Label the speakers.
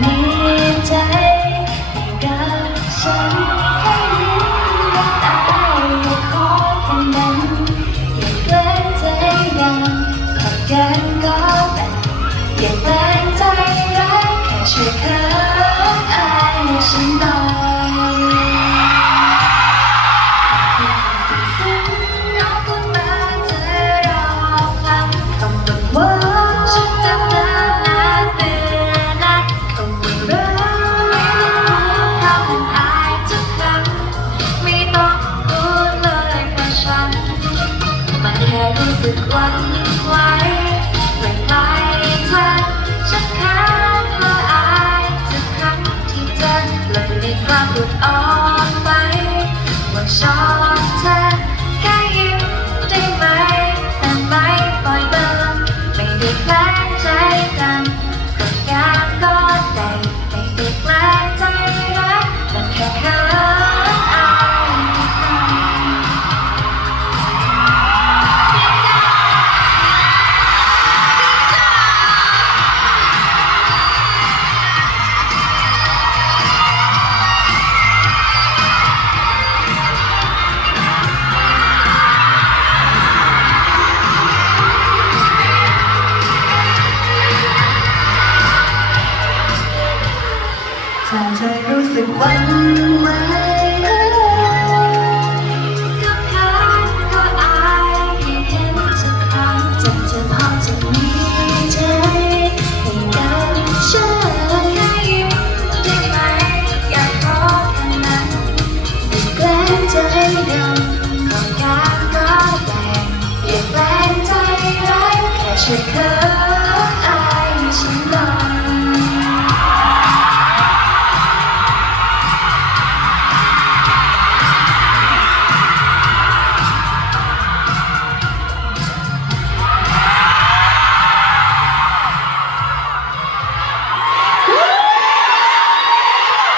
Speaker 1: มีใจให้กับฉันแค่ยิ้ก็ตายอย่าขอแค่นั้นอย่าเกรงใจดังขอบกัก็แต่อย่าแปลงใจรักแค่ช่วยเขาอายฉันต่อ สึกวันไหวไม่ไปเธอฉันแค่ เธอรู้สึกวันไหมกับเธอก็อายที่เห็นสัรั้จะเธอพอจะมีใจให้กันฉันแค่ยิ้ได้ไหมอยากขอแค่นั้นไม่แกล้งใจเดิมขอการก็แต่อย่าแกล้งใจร้ยแค่ฉัน